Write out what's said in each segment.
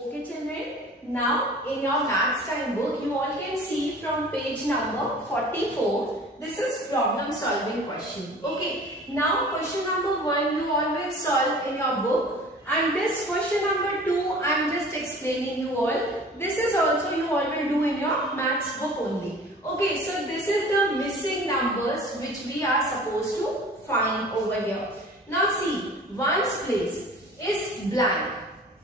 Okay children, now in your maths time book you all can see from page number 44, this is problem solving question. Okay, now question number 1 you all will solve in your book, and this question number 2 I am just explaining you all. This is also you all will do in your maths book only. Okay, so this is the missing numbers which we are supposed to find over here. Now see, ones place is blank.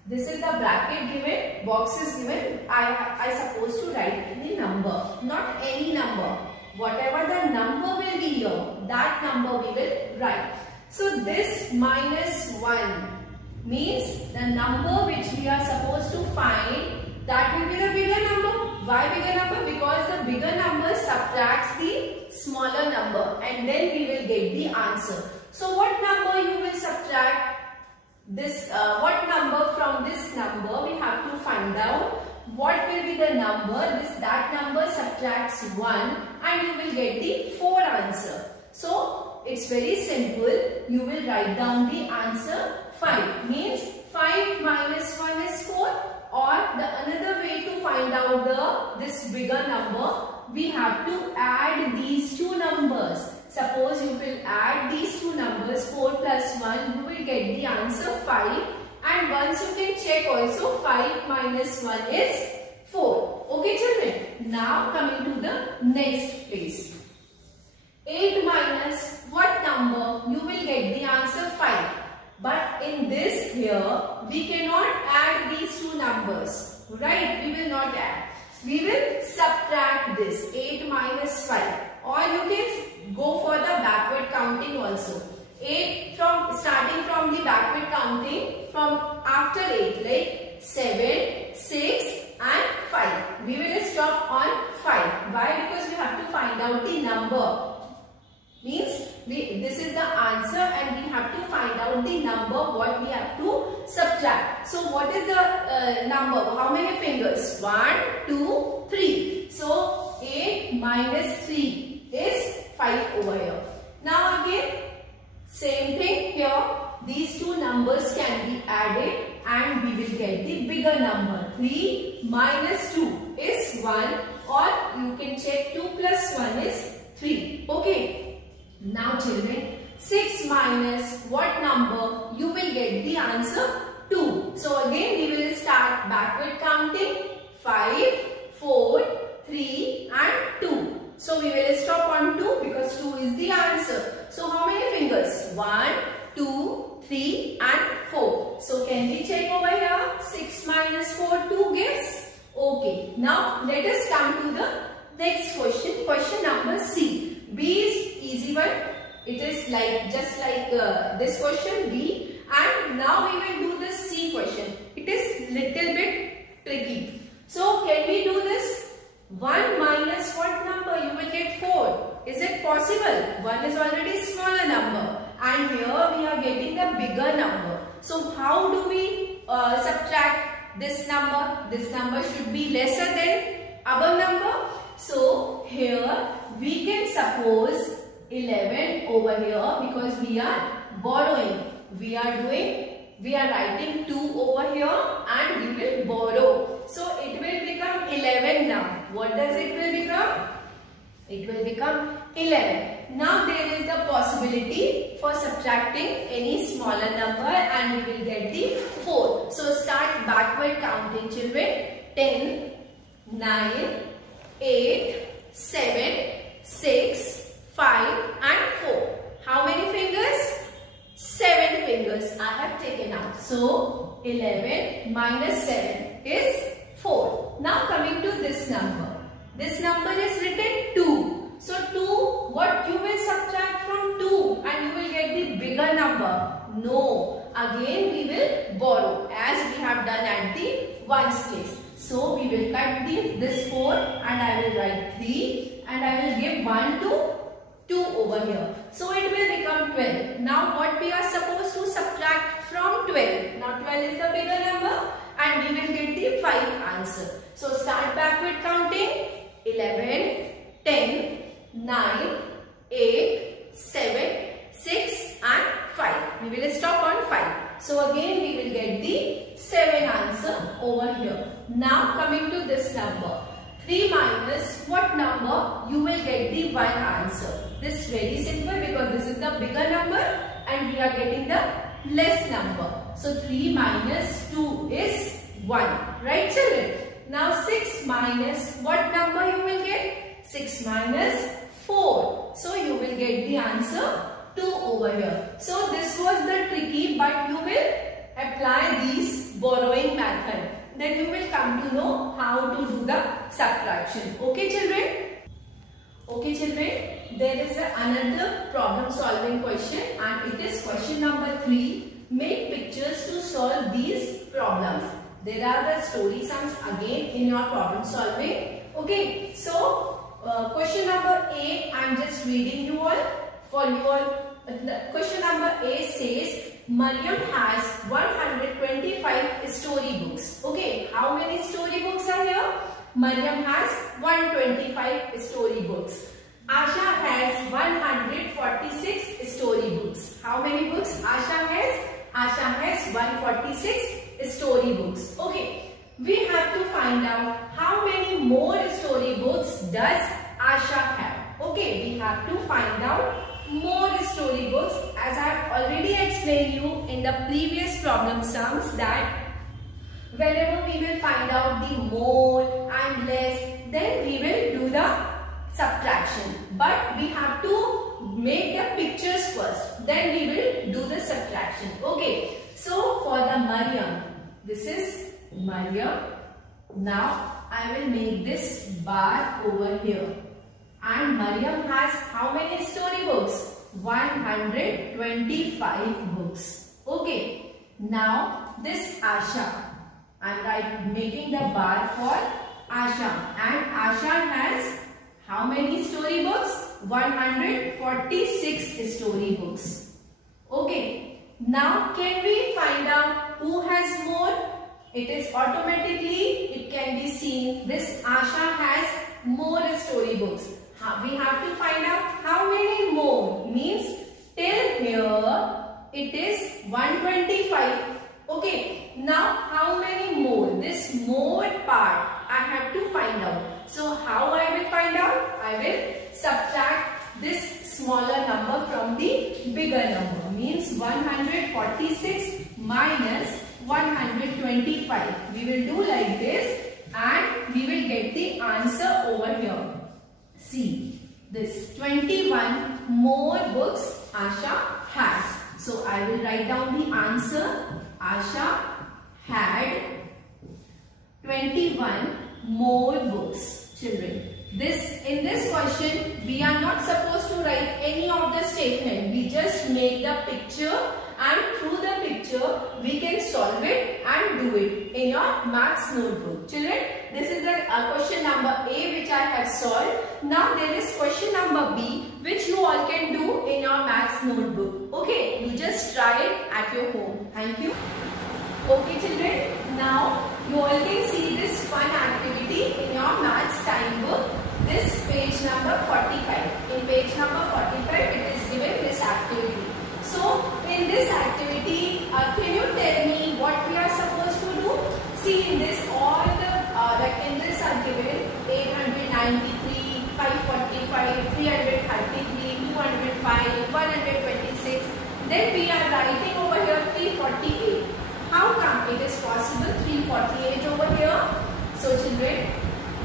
This is the bracket given, box is given. I supposed to write the number, not any number. Whatever the number will be here, that number we will write. So this minus 1 means the number which we are supposed to find, that will be the bigger number. Why bigger number? Because the bigger number subtracts the smaller number and then we will get the answer. So what number you will subtract? This what number from this number we have to find out. What will be the number? That number subtracts 1 and you will get the 4 answer. So it's very simple. You will write down the answer 5. Means 5 minus 1 is 4. Or the another way to find out this bigger number, we have to add these two numbers. Suppose you will add these two numbers, 4 plus 1, you will get the answer 5. And once you can check also, 5 minus 1 is 4. Okay children, now coming to the next place. 8 minus what number? You will get the answer 5. But in this here, we cannot add these two numbers. Right? We will not add. We will subtract this 8 minus 5. Or you can go for the backward counting also. 8 from starting from the backward counting from after 8, like 7, 6 and 5. We will stop on 5. Why? Because we have to find out the number. Means this is the answer and we have to find out the number what we have to subtract. So what is the number? How many fingers? 1, 2, 3. So 8 minus 3 is 5 over here. Now again same thing here. These two numbers can be added and we will get the bigger number. 3 minus 2 is 1, or you can check 2 plus 1 is 3. Okay. Now children, 6 minus what number? You will get the answer 2. So again we will start backward counting. 5, 4, 3 and 2. So we will stop on 2 because 2 is the answer. So how many fingers? 1, 2, 3 and 4. So can we check over here? 6 minus 4, 2 gives. Okay. Now let us come to the next question. Question number C. B is easy one. It is like just like this question B. And now we will do the C question. It is little bit tricky. So can we do this? 1 minus what number? You will get 4. Is it possible? 1 is already smaller number. And here we are getting the bigger number. So how do we subtract this number? This number should be lesser than above number. So here we can suppose 11 over here because we are borrowing. We are writing 2 over here and we will borrow. So it will become 11 now. What does it will become? It will become 11. Now there is the possibility for subtracting any smaller number and we will get the 4. So start backward counting children. 10, 9, 8, 7, 6, 5 and 4. How many fingers? 7 fingers I have taken out. So 11 minus 7 is 4. Now coming to this number. This number is written 2. So 2, what you will subtract from 2 and you will get the bigger number? No. Again we will borrow as we have done at the ones place. So we will cut this 4 and I will write 3 and I will give 1 to 2 over here. So it will become 12. Now what we are supposed to subtract from 12? Now 12 is the bigger number and we will get the 5 answer. So start backward counting. 11, 10, 9, 8, 7, 6 and 5. We will stop on 5. So again we will get the 7 answer over Now coming to this number. 3 minus what number? You will get the 1 answer. This is very simple because this is the bigger number and we are getting the less number. So 3 minus 2 is 1. Right children? Now 6 minus what number you will get? 6 minus 4. So you will get the answer 2 over here. So this was the tricky, but you will apply these borrowing method. Then you will come to know how to do the subtraction. Okay children? Okay children, there is another problem solving question and it is question number 3. Make pictures to solve these problems. There are the story sums again in your problem solving. Okay, so question number A, I am just reading you all. For your question number A says, Mariam has 125 storybooks. Okay, how many storybooks are here? Mariam has 125 storybooks. Asha has 146 storybooks. How many books Asha has? Asha has 146 storybooks. Okay, we have to find out how many more storybooks does Asha have. Okay, we have to find out more storybooks, as I have already explained you in the previous problem sums that whenever we will find out the more and less, then we will do the subtraction. But we have to make the pictures first, then we will do the subtraction. Okay, so for the Mariam, this is Mariam. Now I will make this bar over here. And Mariam has how many storybooks? 125 books. Okay. Now this Asha, I am making the bar for Asha. And Asha has how many storybooks? 146 storybooks. Okay. Now can we find out who has more? It is automatically, it can be seen, this Asha has more storybooks. We have to find out how many more, means till here it is 125. Okay, now how many more? This more part I have to find out. So how I will find out? I will subtract this smaller number from the bigger number, means 146 minus 125. We will do like this and we will get the answer over here. See, this 21 more books Asha has. So I will write down the answer. Asha had 21 more books, children. In this question, we are not supposed to write any of the statement. We just make the picture and through the picture, we can solve it and do it in your maths notebook. Children, this is the question number A which I have solved. Now there is question number B which you all can do in your maths notebook. Okay, you just try it at your home. Thank you. Okay children, now you all can see this fun activity in your maths time book. This page number 45. In page number 45 it is given this activity. So in this activity, can you tell me what we are supposed to do? See, in this all the in this are given 893, 545, 333, 205, 126. Then we are writing over here 348. How come it is possible 348 over here? So children,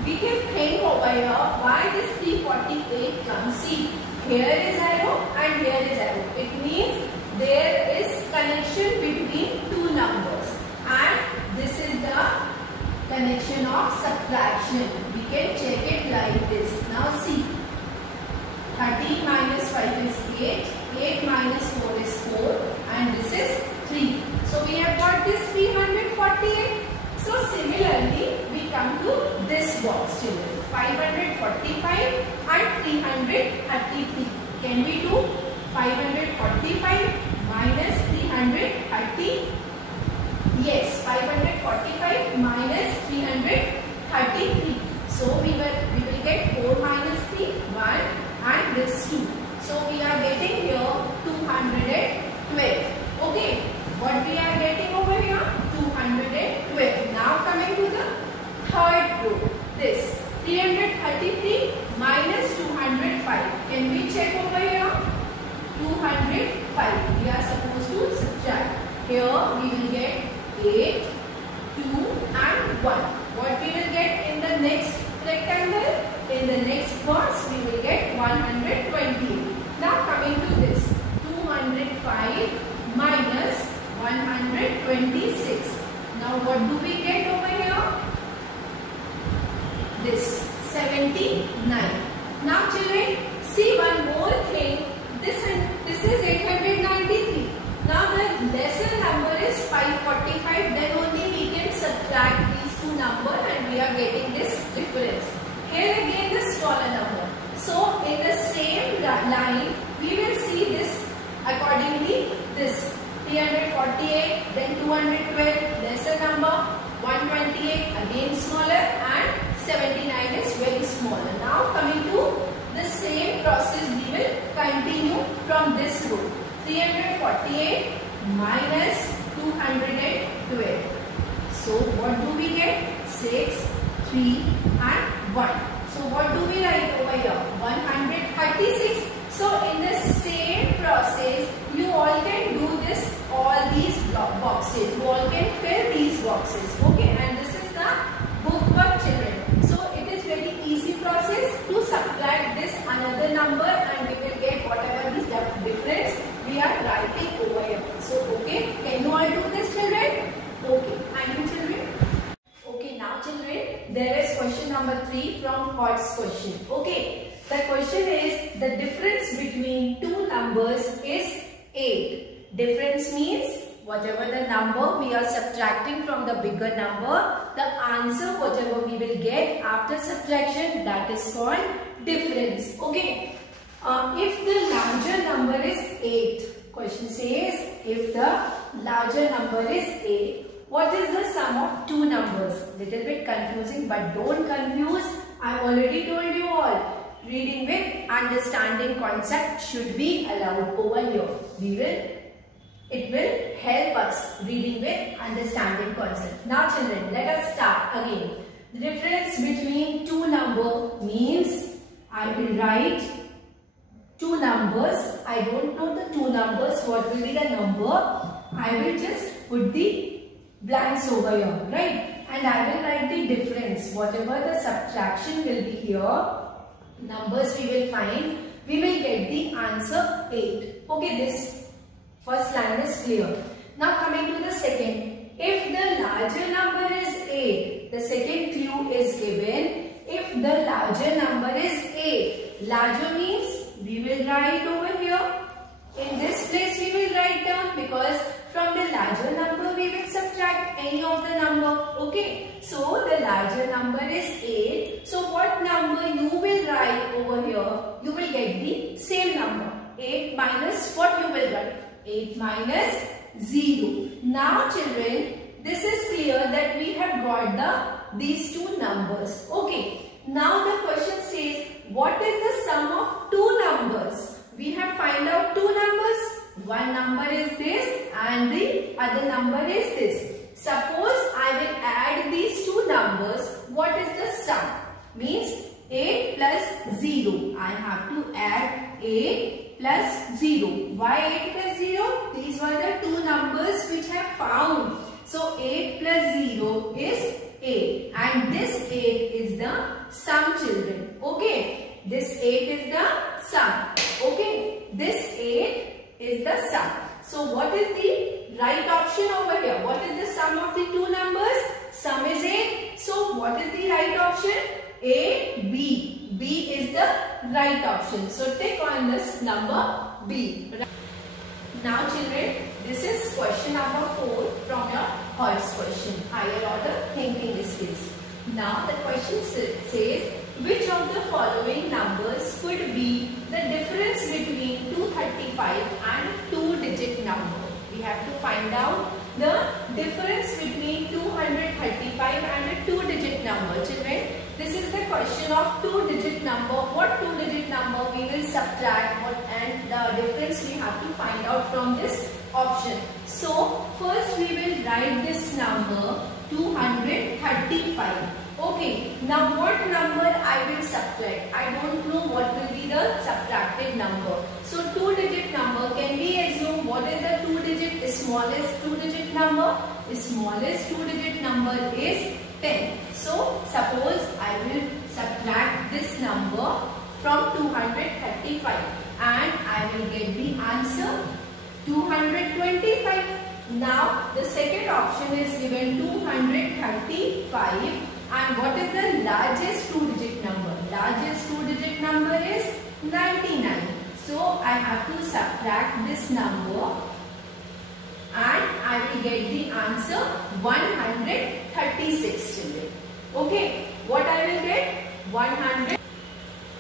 we can think over here why this 348 comes. See, here is arrow and here is arrow. It means there is connection between two numbers and this is the connection of subtraction. We can check it like this. Now see, 13 minus 5 is 8, 8 minus 4 is 4 and this is 3. So we have got this 348. So similarly, we come to this box children. 545 and 333. Can we do 545 minus 330? Yes, 545 minus 333. So we will get 4 minus 3, 1 and this 2. So we are getting here 212. Okay, what we are getting over here? 212. Now coming to the 5. We are supposed to subtract. Here we will get 8, 2 and 1. What we will get in the next rectangle? In the next box we will get 120. Now coming to this, 205 minus 126. Now what do we get over here? This 79. Now children, see one more thing. This is 893. Now the lesser number is 545. Then only we can subtract these two numbers and we are getting this difference. Here again the smaller number. So in the same line we will see this accordingly. This 348, then 212, lesser number, 128 again smaller, and 79 is very small. Now coming to the same process, we will continue from this row. 348 minus 212. So what do we get? 6, 3 and 1. So what do we write over here? 136. So in the same process, you all can do this, all these boxes. You all can fill these boxes. Okay, and this is the bookwork, children. So it is very easy process to subtract this another number and we will get whatever is the difference we are writing over here. So okay, can you all do this, children? Okay, and you children? Okay, now children, there is question number 3 from Hod's question. Okay. The question is, the difference between two numbers is 8. Difference means whatever the number we are subtracting from the bigger number, the answer whatever we will get after subtraction, that is called difference. Okay. If the larger number is 8, question says if the larger number is 8, what is the sum of two numbers? Little bit confusing, but don't confuse. I already told you all. Reading with understanding concept should be allowed over here. It will help us reading with understanding concept. Now children, let us start again. The difference between two numbers means I will write two numbers. I don't know the two numbers. What will be the number? I will just put the blanks over here, right? And I will write the difference. Whatever the subtraction will be here, numbers we will find, we will get the answer 8. Okay, this first line is clear. Now coming to the second. If the larger number is 8, the second clue is given. If the larger number is 8, larger means we will write over here. In this place we will write down because from the larger number we will subtract any of the number. Okay, so the larger number is 8. So what number you will write over here? You will get the same number. 8 minus what you will write? 8 minus 0. Now children, this is clear that we have got these two numbers. Okay, now the question says what is the sum of two numbers? We have find out two numbers. One number is this and the other number is this. Suppose I will add these two numbers. What is the sum? Means 8 plus 0. I have to add 8 plus 0. Why 8 plus 0? These were the two numbers which I have found. So 8 plus 0 is 8. And this 8 is the sum, children. Okay. This 8 is the sum. Okay. This 8 is the sum. So what is the right option over here? What is the sum of the two numbers? Sum is 8. So what is the right option? A, B. B is the right option. So tick on this number B. Now children, this is question number 4 from your Hod's question. Higher order thinking skills. Now the question says, which of the following numbers could be the difference between 235 and 2-digit number? We have to find out the difference between 235 and a 2-digit number. Children, this is the question of 2-digit number. What 2-digit number we will subtract, and the difference we have to find out from this option. So first we will write this number 235. Okay, now what number I will subtract? I don't know what will be the subtracted number. So 2-digit number, can we assume smallest two-digit number? The smallest two-digit number is 10. So suppose I will subtract this number from 235 and I will get the answer 225. Now the second option is given 235 and what is the largest two-digit number? Largest two-digit number is 99. So I have to subtract this number and I will get the answer 136 children. Okay, what I will get? 100.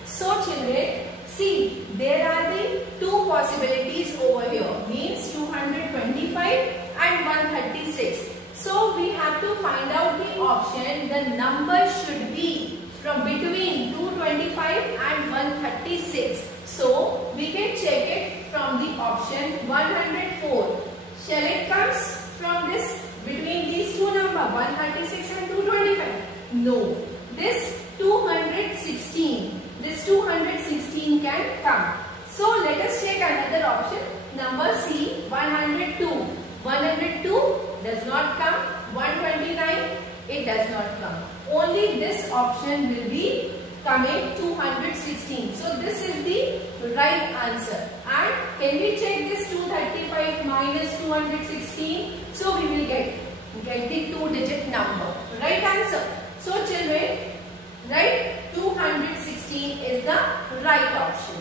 So children, see there are the two possibilities over here, means 225 and 136. So we have to find out the option. The number should be from between 225 and 136. So we can check it from the option 104. Shall it comes from this between these two numbers 136 and 225? No. This 216. This 216 can come. So let us check another option. Number C, 102. 102 does not come. 129, it does not come. Only this option will be coming 216. So this is the right answer. And can we check this 235 minus 216? So we will get the two-digit number. Right answer. So children, right, 216 is the right option.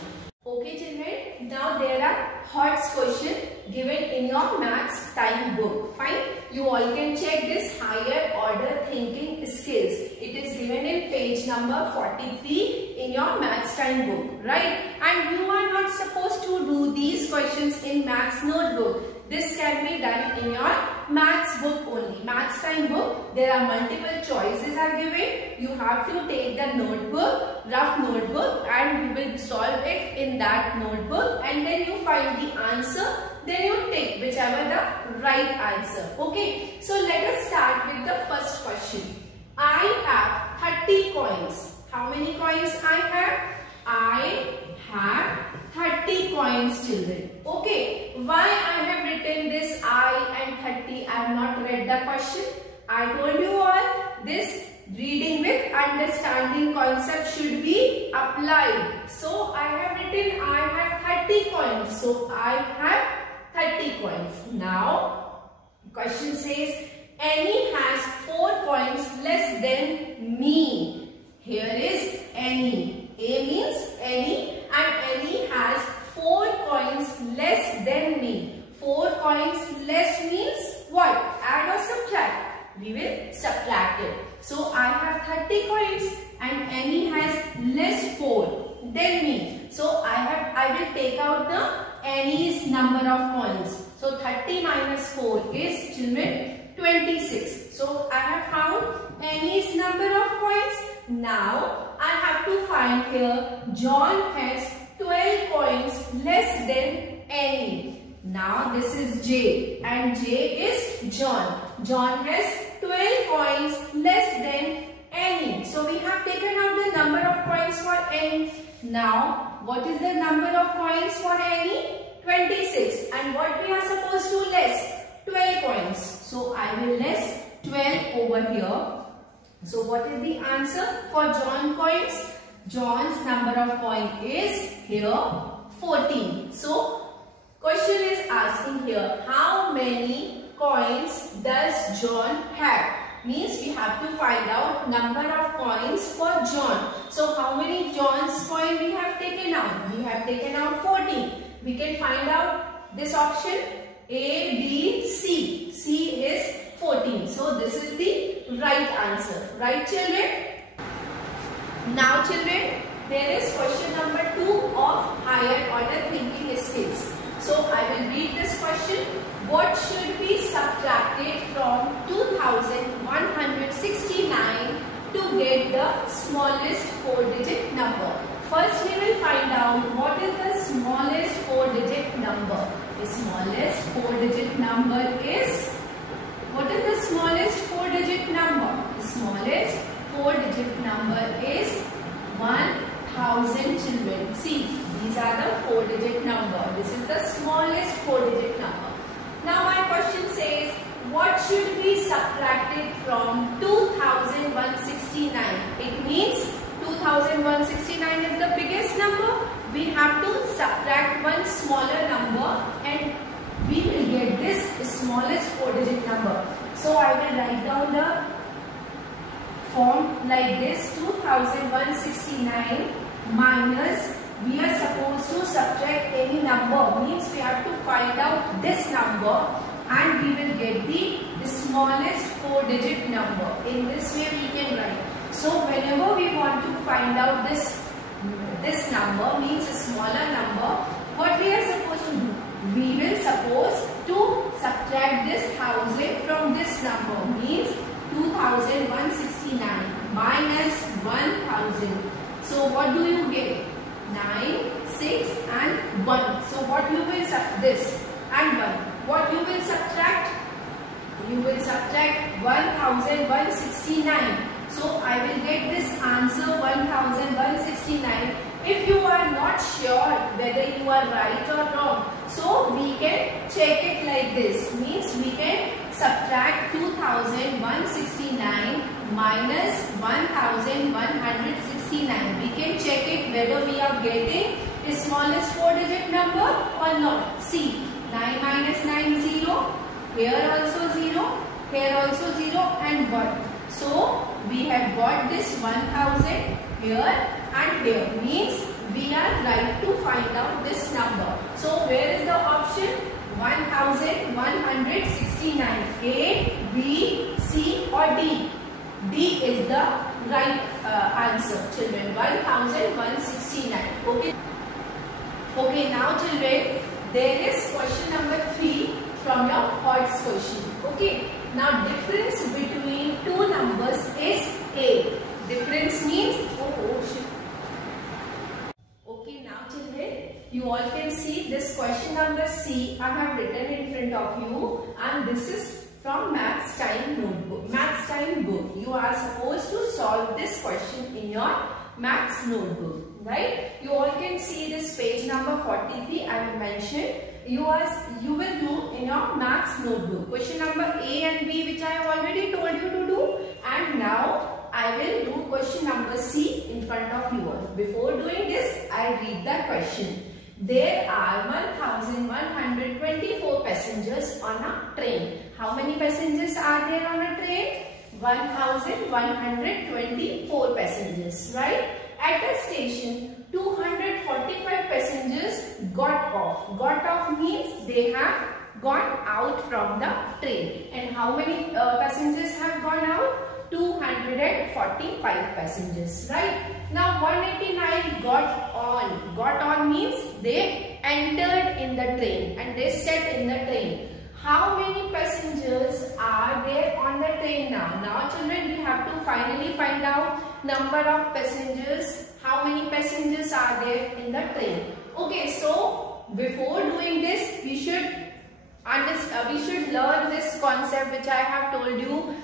Okay children, now there are HOTS question given in your maths time book. Fine, you all can check this higher order thinking skills. It is given in page number 43 in your maths time book, right? And you are not supposed to do these questions in maths notebook. This can be done in your maths book only. Maths time book, there are multiple choices are given. You have to take the notebook, rough notebook, and you will solve it in that notebook, and then you find the answer. Then you take whichever the right answer. Okay, so let us start with the first question. I have 30 coins. How many coins I have? I have 30 coins, children. Okay, why I have written this I and 30? I have not read the question. I told you all this reading with understanding concept should be applied. So I have written I have 30 coins. So I have 30 coins. Now question says Annie has 4 coins less than me. Here is Annie. A means Annie and Annie has 4 coins less than me. 4 coins less means what? Add or subtract? We will subtract it. So I have 30 coins and Annie has less 4 than me. So I will take out the Annie's number of coins. So 30 minus 4 is, children, 26. So I have found Annie's number of coins. Now I have to find here John has 12 coins less than Annie. Now this is J and J is John. John has 12 coins less than Annie. So we have taken out the number of coins for Annie. Now what is the number of coins for Annie? 26. And what we are supposed to less? 12 coins. So I will less 12 over here. So what is the answer for John coins? John's number of coin is here 14. So question is asking here, how many coins does John have? Means we have to find out number of coins for John. So how many John's coin we have taken out? We have taken out 14. We can find out this option A, B, C. C is 14. So this is the right answer. Right children? Now children, there is question number 2 of higher order thinking skills. So I will read this question. What should be subtracted from 2169 to get the smallest 4-digit number? First we will find out what is the smallest 4-digit number. The smallest 4-digit number is, what is the smallest 4-digit number? The smallest 4-digit number is 1000 children. See, these are the 4-digit number. This is the smallest 4-digit number. Now my question says, what should be subtracted from 2169? It means 2169 is the biggest number. We have to subtract one smaller number and we will get this smallest 4-digit number. So I will write down the form like this: 2169 minus, we are supposed to subtract any number, means we have to find out this number and we will get the smallest 4-digit number. In this way we can write. So whenever we want to find out this number, means a smaller number, what we are supposed to do? We will suppose to subtract this 1000 from this number, means 2169 minus 1000. So what do you get? 9, 6 and 1. So what you will subtract? This and 1. What you will subtract? You will subtract 1169. So I will get this answer 1169. If you are not sure whether you are right or wrong, so we can check it like this. Means we can subtract 2169 minus 1169. We can check it whether we are getting the smallest 4-digit number or not. See, 9 minus 9 0. Here also 0. Here also 0 and 1. So we have got this 1000 here and here, means we are right to find out this number. So where is the option? 1169. A, B, C or D? D is the right answer, children. 1169. Okay. Okay, now children, there is question number 3 from your HOTS question. Okay. Now difference between two numbers is A. Difference means okay, now children, you all can see this question number C I have written in front of you, and this is from Maths Time notebook. Maths Time book. You are supposed to solve this question in your Maths notebook, right? You all can see this page number 43 I have mentioned. You will do in your Maths notebook. Question number A and B, which I have already told you to do, and now I will do question number C in front of you all. Before doing this, I read the question. There are 1124 passengers on a train. How many passengers are there on a train? 1124 passengers, right? At a station, 245 passengers got off. Got off means they have gone out from the train. And how many passengers have gone out? 245 passengers, right? Now 189 got on. Got on means they entered in the train and they sat in the train. How many passengers are there on the train now? Now children, we have to finally find out number of passengers. How many passengers are there in the train? Okay, so before doing this, we should learn this concept which I have told you.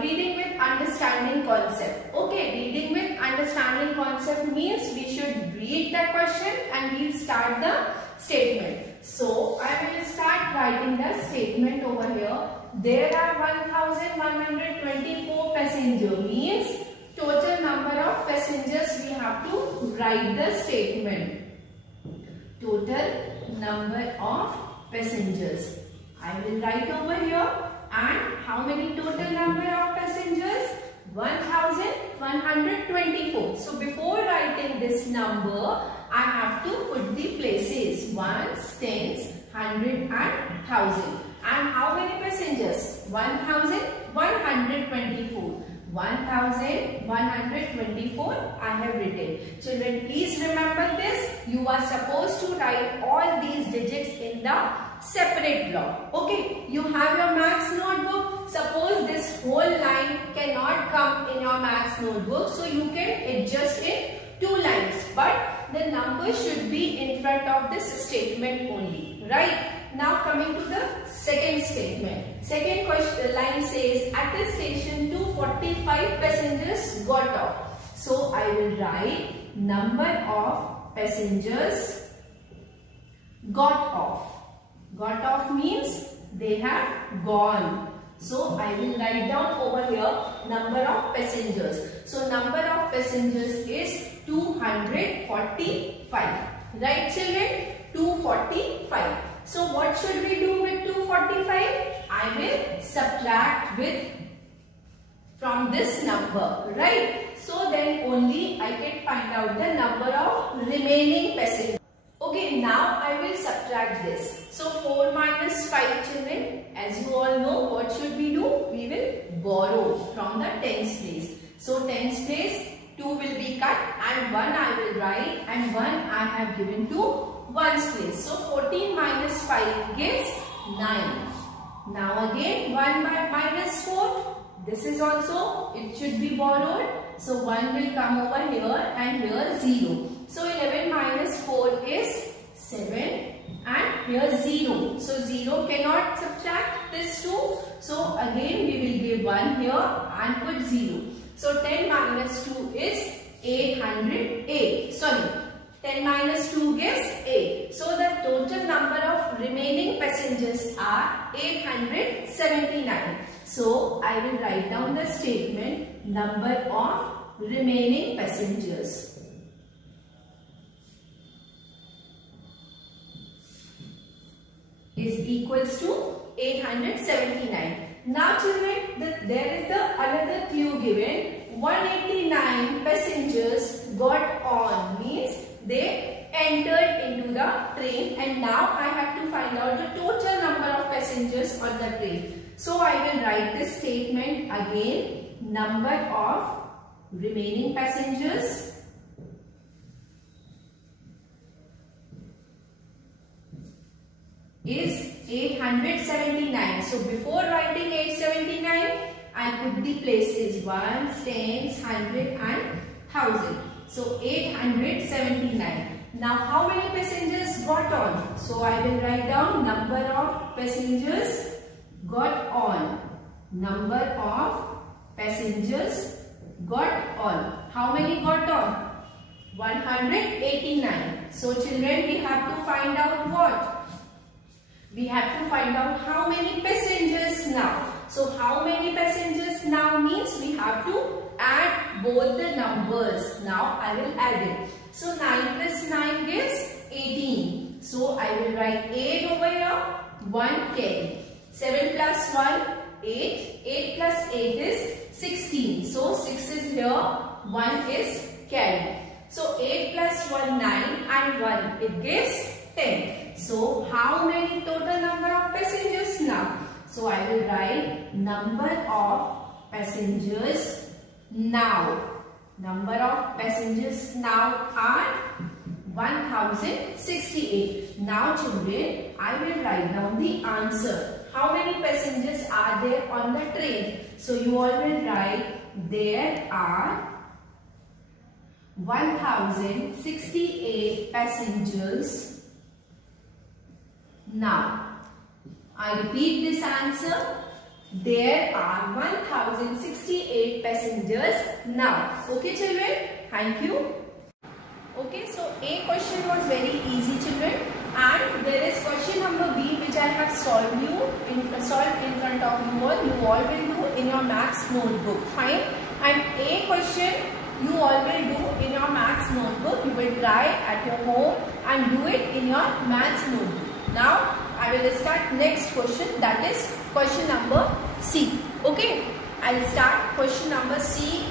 Reading with understanding concept. Okay, reading with understanding concept means we should read the question and we'll start the statement. So I will start writing the statement over here. There are 1124 passengers, means total number of passengers. We have to write the statement. Total number of passengers. I will write over here. And how many total number of passengers? 1124. So before writing this number, I have to put the places: ones, tens, hundred and thousand. And how many passengers? 1124. 1124 I have written. Children, please remember this. You are supposed to write all these digits in the separate block. Okay, you have your Maths notebook. Suppose this whole line cannot come in your Maths notebook, so you can adjust it 2 lines, but the number should be in front of this statement only, right? Now coming to the second statement. Second question line says, at the station 245 passengers got off. So I will write number of passengers got off. Got off means they have gone. So I will write down over here number of passengers. So number of passengers is 245. Right children? 245. So what should we do with 245? I will subtract from this number, right? So then only I can find out the number of remaining passengers. Okay, now I will subtract this. So 4 minus 5 children, as you all know, what should we do? We will borrow from the tens place. So tens place, 2 will be cut and 1 I will write and 1 I have given to ones place. So 14 minus 5 gives 9. Now again 1 minus 4. This is also, it should be borrowed. So 1 will come over here and here 0. So 11 minus 4 is 7 and here 0. So 0 cannot subtract this 2. So again we will give 1 here and put 0. So 10 minus 2 is 808. Sorry, 10 minus 2 gives 8. So the total number of remaining passengers are 879. So I will write down the statement number of remaining passengers is equals to 879. Now children, there is another clue given. 189 passengers got on, means they entered into the train, and now I have to find out the total number of passengers on the train. So I will write this statement again. Number of remaining passengers is 879. So before writing 879, I put the places ones, tens, hundred and thousand. So 879. Now how many passengers got on? So I will write down number of passengers got on. Number of passengers got on. How many got on? 189. So children, we have to find out what? We have to find out how many passengers now. So how many passengers now means we have to add both the numbers. Now I will add it. So 9 plus 9 gives 18. So I will write 8 over here. 1 10. 7 plus 1 8. 8 plus 8 is 16. So 6 is here. 1 is carried. So 8 plus 1 9 and 1 it gives 10. So how many total number of passengers now? So I will write number of passengers now. Number of passengers now are 1068. Now children, I will write down the answer. How many passengers are there on the train? So you all will write there are 1068 passengers now. I repeat this answer. There are 1068 passengers now. Okay children? Thank you. Okay, so A question was very easy children, and there is question number B which I have solved in front of you all. You all will do in your maths notebook. Fine. And A question you all will do in your maths notebook. You will try at your home and do it in your maths notebook. Now I will start next question, that is question number C. Okay, I will start question number C.